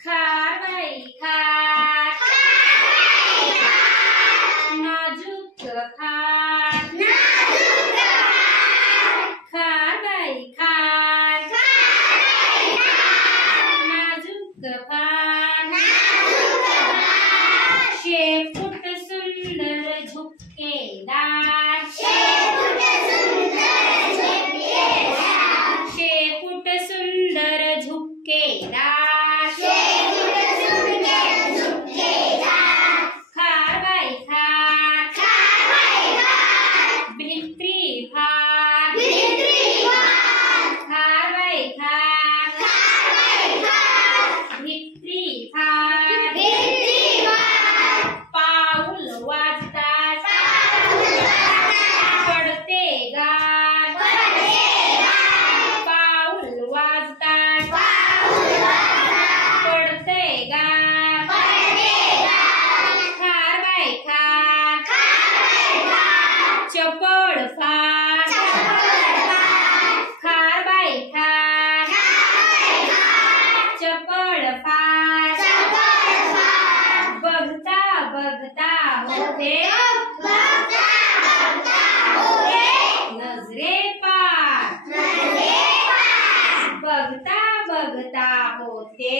खार बाई खार, नाजूक खार, खार बाई खार, नाजूक खार, शेपूट सुंदर झुपकेदार, शेपूट सुंदर झुपकेदार, खार बाई खार, भित्री भार, खार बाई खार, भित्री भार, पाऊल वाजतात पडते गार, पाऊल वाजतात पडते गार, खार बाई खार, चपळ फार, खार बाई खार, चपळ फार, बघता बघता होते नजरे पार, बघता बघता होते